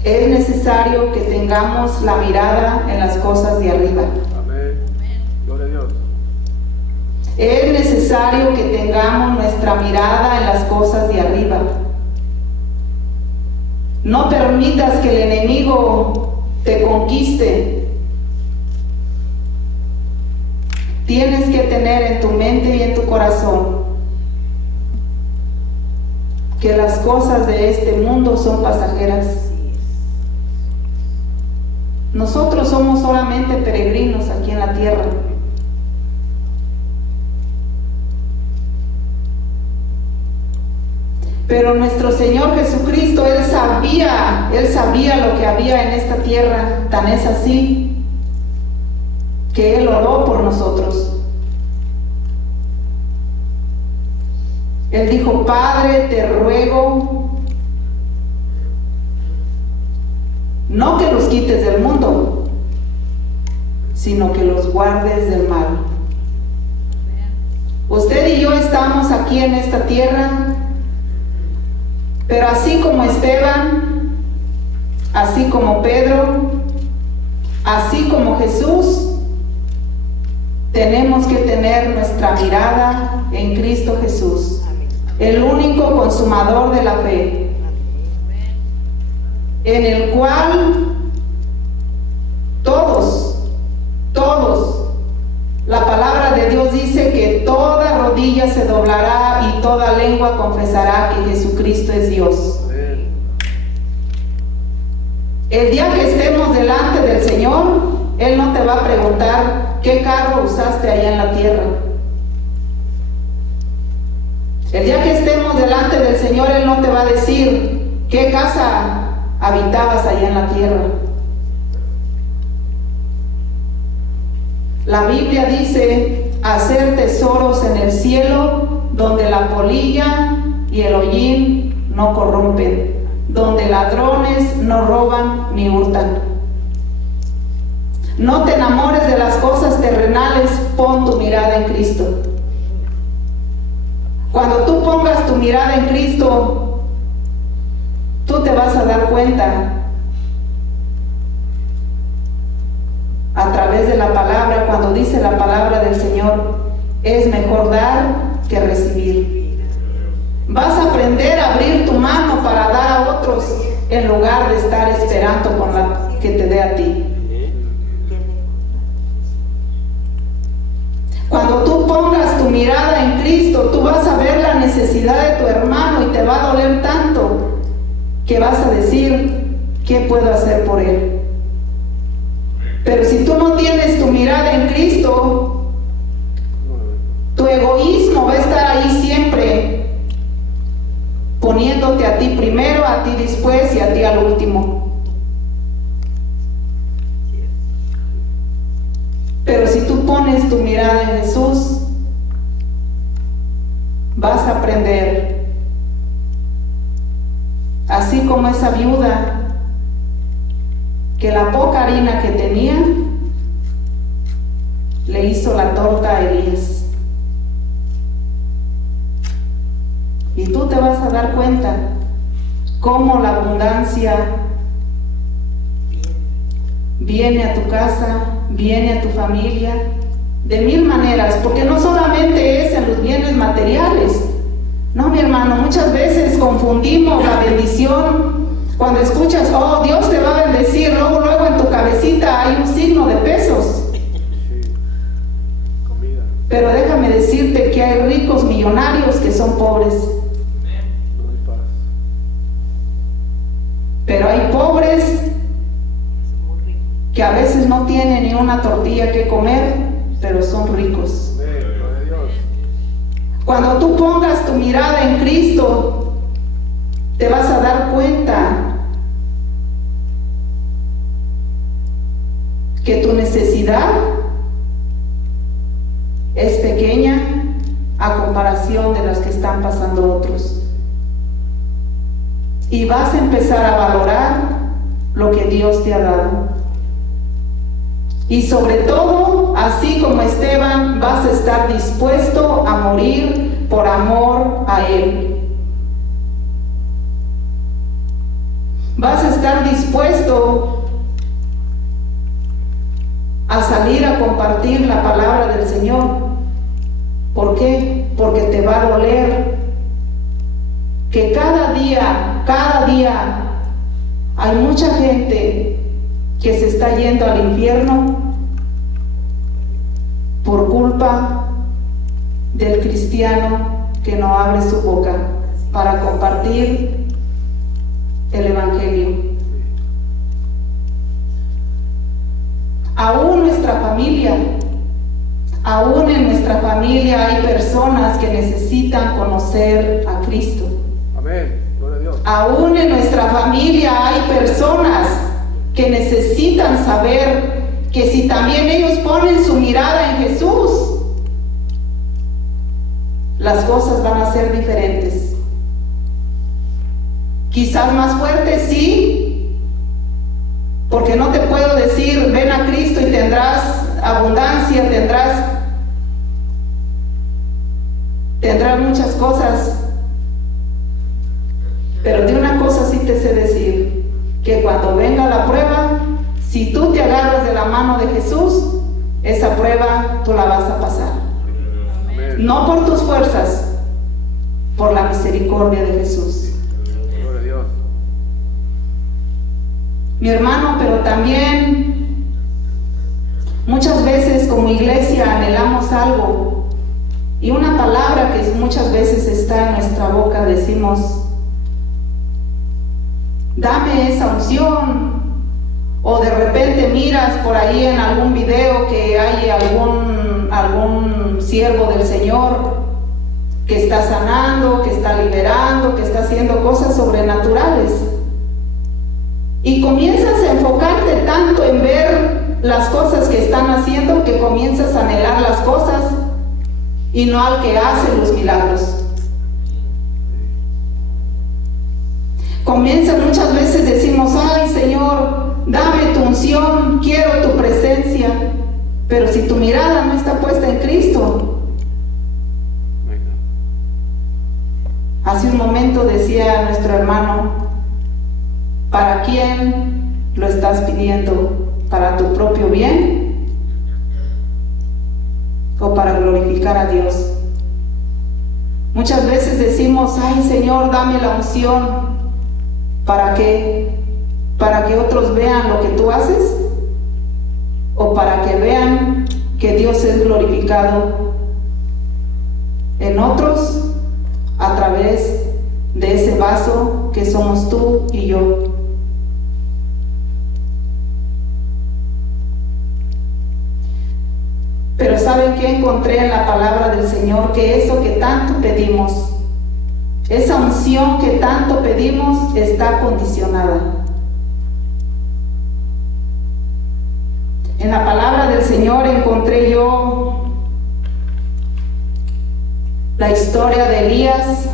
es necesario que tengamos la mirada en las cosas de arriba. Amén. Gloria a Dios. Es necesario que tengamos nuestra mirada en las cosas de arriba. No permitas que el enemigo te conquiste. Tienes que tener en tu mente y en tu corazón que las cosas de este mundo son pasajeras. Nosotros somos solamente peregrinos aquí en la tierra. Pero nuestro Señor Jesucristo, Él sabía lo que había en esta tierra. Tan es así que Él oró por nosotros. Él dijo: Padre, te ruego, no que los quites del mundo, sino que los guardes del mal. Usted y yo estamos aquí en esta tierra, pero así como Esteban, así como Pedro, así como Jesús, tenemos que tener nuestra mirada en Cristo Jesús, el único consumador de la fe, en el cual todos, la palabra de Dios dice que toda rodilla se doblará y toda lengua confesará que Jesucristo es Dios. El día que estemos delante del Señor, Él no te va a preguntar qué carro usaste allá en la tierra. El día que estemos delante del Señor, Él no te va a decir qué casa habitabas allá en la tierra. La Biblia dice: hacer tesoros en el cielo, donde la polilla y el hollín no corrompen, donde ladrones no roban ni hurtan. No te enamores de las cosas terrenales, pon tu mirada en Cristo. Cuando tú pongas tu mirada en Cristo, tú te vas a dar cuenta a través de la palabra, cuando dice la palabra del Señor: es mejor dar que recibir. Vas a aprender a abrir tu mano para dar a otros en lugar de estar esperando con la que te dé a ti. Cuando tú pongas tu mirada en Cristo, tú vas a ver la necesidad de tu hermano y te va a doler tanto que vas a decir: ¿qué puedo hacer por él? Pero si tú no tienes tu mirada en Cristo, tu egoísmo va a estar ahí siempre, poniéndote a ti primero, a ti después y a ti al último. Pero si tú pones tu mirada en Jesús, vas a aprender, así como esa viuda, que la poca harina que tenía le hizo la torta a Elías. Y tú te vas a dar cuenta cómo la abundancia viene a tu casa, viene a tu familia, de mil maneras, porque no solamente es en los bienes materiales. No, mi hermano, muchas veces confundimos la bendición. Cuando escuchas: oh, Dios te va a bendecir, luego en tu cabecita hay un signo de pesos. Pero déjame decirte que hay ricos millonarios que son pobres. Pero hay pobres que a veces no tienen ni una tortilla que comer, pero son ricos. Cuando tú pongas tu mirada en Cristo, te vas a dar cuenta que tu necesidad es pequeña a comparación de las que están pasando otros. Y vas a empezar a valorar lo que Dios te ha dado. Y sobre todo, así como Esteban, vas a estar dispuesto a morir por amor a Él. Vas a estar dispuesto a salir a compartir la palabra del Señor. ¿Por qué? Porque te va a doler que cada día hay mucha gente que se está yendo al infierno por culpa del cristiano que no abre su boca para compartir el Evangelio. Aún en nuestra familia hay personas que necesitan conocer a Cristo. Amén. Aún en nuestra familia hay personas que necesitan saber que si también ellos ponen su mirada en Jesús, las cosas van a ser diferentes. Quizás más fuertes, sí, porque no te puedo decir, ven a Cristo y tendrás abundancia, tendrás muchas cosas. Pero de una cosa sí te sé decir, que cuando venga la prueba, si tú te agarras de la mano de Jesús, esa prueba tú la vas a pasar. Amén. No por tus fuerzas, por la misericordia de Jesús. Gloria a Dios. Mi hermano, pero también muchas veces como iglesia anhelamos algo y una palabra que muchas veces está en nuestra boca, decimos, dame esa unción. O de repente miras por ahí en algún video que hay algún siervo del Señor que está sanando, que está liberando, que está haciendo cosas sobrenaturales. Y comienzas a enfocarte tanto en ver las cosas que están haciendo que comienzas a anhelar las cosas y no al que hace los milagros. Muchas veces decimos, ay Señor, dame tu unción, quiero tu presencia, pero si tu mirada no está puesta en Cristo. Hace un momento decía nuestro hermano, ¿para quién lo estás pidiendo? ¿Para tu propio bien? ¿O para glorificar a Dios? Muchas veces decimos, ay Señor, dame la unción. ¿Para qué? ¿Para que otros vean lo que tú haces? ¿O para que vean que Dios es glorificado en otros a través de ese vaso que somos tú y yo? Pero ¿saben qué encontré en la palabra del Señor? Que eso que tanto pedimos, esa unción que tanto pedimos, está condicionada. En la palabra del Señor encontré yo la historia de Elías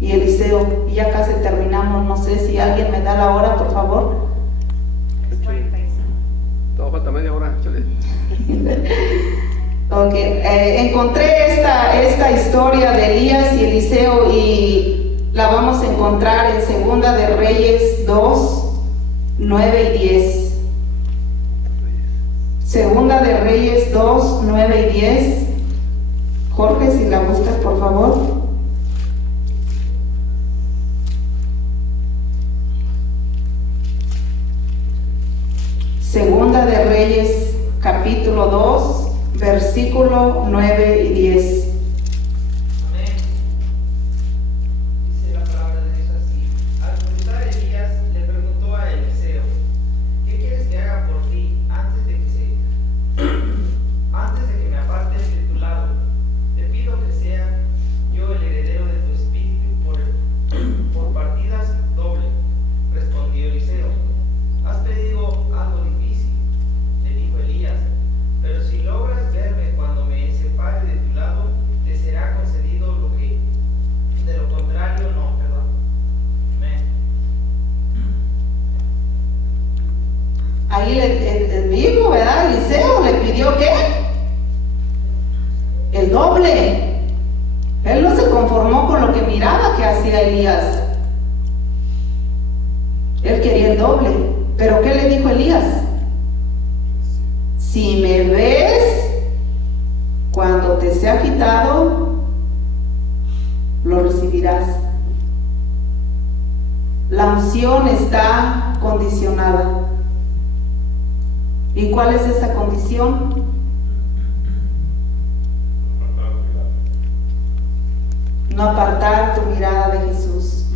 y Eliseo. Y ya casi terminamos. No sé si alguien me da la hora, por favor. Todo falta media hora, chale. Okay. Encontré esta historia de Elías y Eliseo y la vamos a encontrar en Segunda de Reyes 2, 9 y 10. Segunda de Reyes 2, 9 y 10. Jorge, si la buscas, por favor. Segunda de Reyes, capítulo 2, versículo 9 y 10. Amén. Dice la palabra de Dios así. Al cruzar Elías le preguntó a Eliseo, ¿qué quieres que haga por ti antes de que me apartes de tu lado? Te pido que sea yo el heredero de tu espíritu por partidas doble. Respondió Eliseo, has pedido algo difícil, le dijo Elías, pero si logras verme cuando me separe de tu lado, te será concedido lo que, de lo contrario, no, perdón. Amén. Ahí el mismo, ¿verdad? Eliseo le pidió ¿qué? El doble. Él no se conformó con lo que miraba que hacía Elías. Él quería el doble. ¿Pero qué le dijo Elías? Si me ves cuando te sea quitado, lo recibirás. La unción está condicionada. ¿Y cuál es esa condición? No apartar tu mirada de Jesús.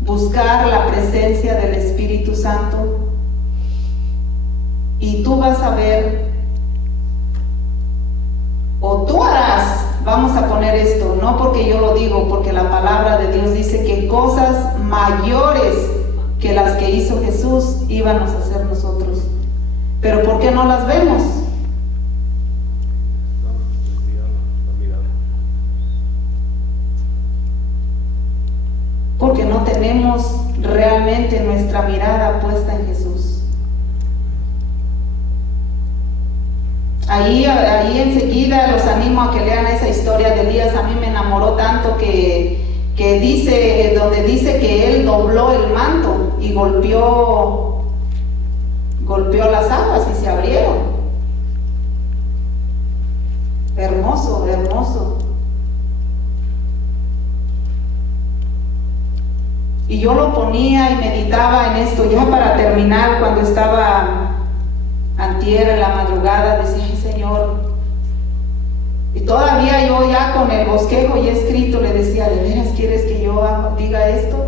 Buscar la presencia del Espíritu Santo. Y tú vas a ver, o tú harás, vamos a poner esto, no porque yo lo digo, porque la palabra de Dios dice que cosas mayores que las que hizo Jesús íbamos a hacer nosotros. Pero ¿por qué no las vemos? Porque no tenemos realmente nuestra mirada puesta en Jesús. Ahí enseguida los animo a que lean esa historia de Elías. A mí me enamoró tanto que dice, donde dice que él dobló el manto y golpeó las aguas y se abrieron. Hermoso, hermoso. Y yo lo ponía y meditaba en esto ya para terminar, cuando estaba antier en la madrugada, decía: ay, Señor. Y todavía yo ya con el bosquejo y escrito le decía: ¿de veras quieres que yo diga esto?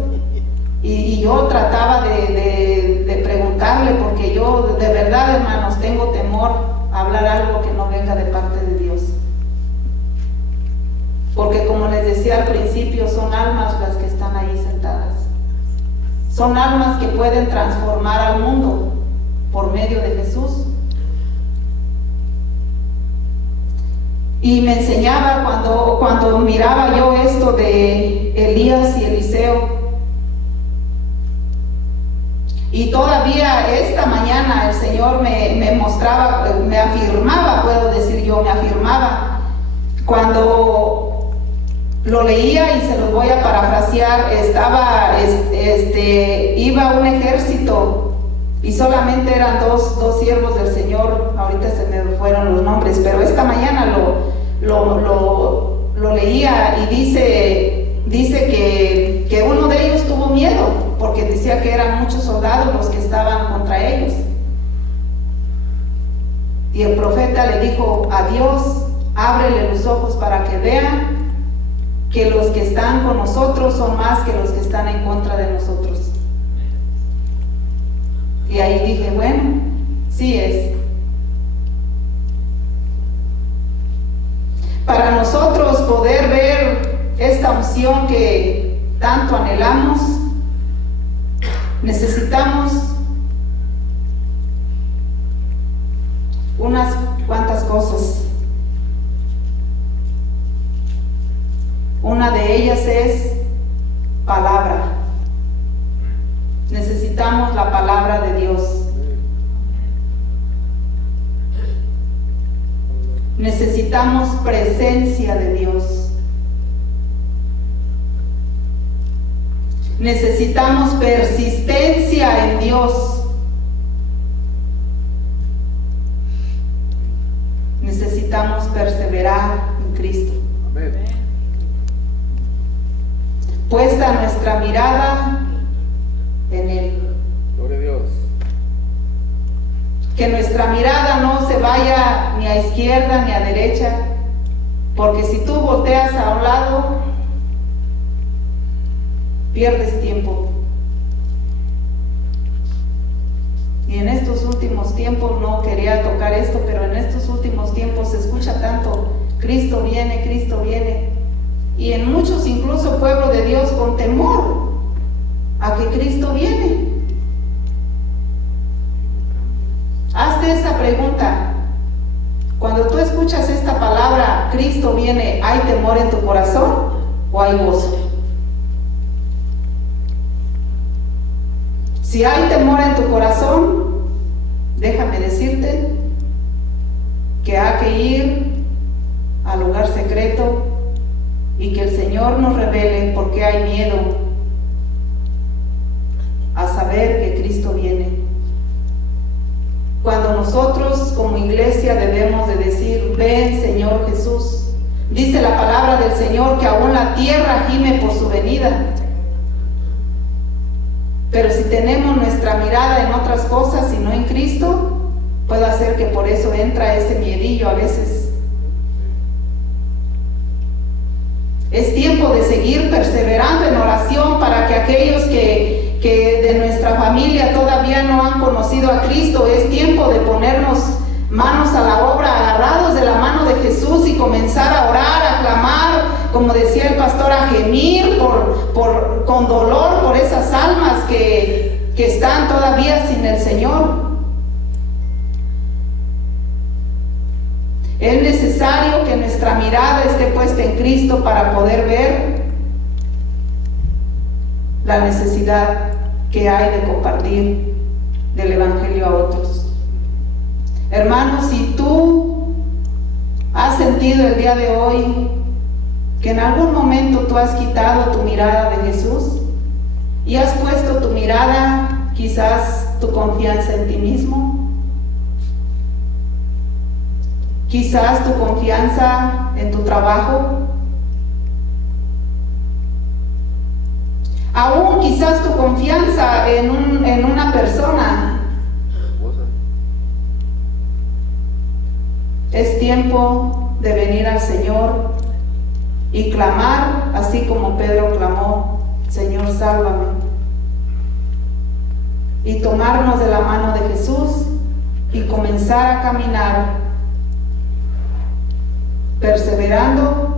Y yo trataba de preguntarle, porque yo de verdad, hermanos, tengo temor a hablar algo que no venga de parte de Dios. Porque como les decía al principio, son almas las que están ahí sentadas. Son almas que pueden transformar al mundo por medio de Jesús. Y me enseñaba cuando miraba yo esto de Elías y Eliseo. Y todavía esta mañana el Señor me mostraba, me afirmaba, puedo decir yo, me afirmaba. Cuando lo leía, y se los voy a parafrasear, iba un ejército y solamente eran dos siervos del Señor. Ahorita se me fueron los nombres, pero esta mañana lo leía, y dice que uno de ellos tuvo miedo, porque decía que eran muchos soldados los que estaban contra ellos. Y el profeta le dijo a Dios: ábrele los ojos para que vean que los que están con nosotros son más que los que están en contra de nosotros. Y ahí dije: bueno, sí es. Para nosotros poder ver esta unción que tanto anhelamos, necesitamos unas cuantas cosas. Una de ellas es palabra. Necesitamos la palabra de Dios. Necesitamos presencia de Dios. Necesitamos persistencia en Dios. Necesitamos perseverar en Cristo. Amén. Puesta nuestra mirada en Él. Gloria a Dios. Que nuestra mirada no se vaya ni a izquierda ni a derecha, porque si tú volteas a un lado, pierdes tiempo. Y en estos últimos tiempos, no quería tocar esto, pero en estos últimos tiempos se escucha tanto: Cristo viene, Cristo viene. Y en muchos, incluso pueblo de Dios, con temor a que Cristo viene. Hazte esa pregunta. Cuando tú escuchas esta palabra, Cristo viene, ¿hay temor en tu corazón o hay gozo? Si hay temor en tu corazón, déjame decirte que hay que ir al lugar secreto y que el Señor nos revele por qué hay miedo a saber que Cristo viene. Cuando nosotros como iglesia debemos de decir: ven, Señor Jesús. Dice la palabra del Señor que aún la tierra gime por su venida. Pero si tenemos nuestra mirada en otras cosas y no en Cristo, puede hacer que por eso entra ese miedillo a veces. Es tiempo de seguir perseverando en oración para que aquellos que de nuestra familia todavía no han conocido a Cristo, es tiempo de ponernos manos a la obra, agarrados de la mano de Jesús, y comenzar a orar, a clamar, como decía el pastor, a gemir con dolor por esas almas que están todavía sin el Señor. Es necesario que nuestra mirada esté puesta en Cristo para poder ver la necesidad que hay de compartir del Evangelio a otros. Hermanos, si tú has sentido el día de hoy que en algún momento tú has quitado tu mirada de Jesús y has puesto tu mirada, quizás tu confianza en ti mismo, quizás tu confianza en tu trabajo, aún quizás tu confianza en una persona, es tiempo de venir al Señor y clamar, así como Pedro clamó: Señor, sálvame. Y tomarnos de la mano de Jesús y comenzar a caminar, perseverando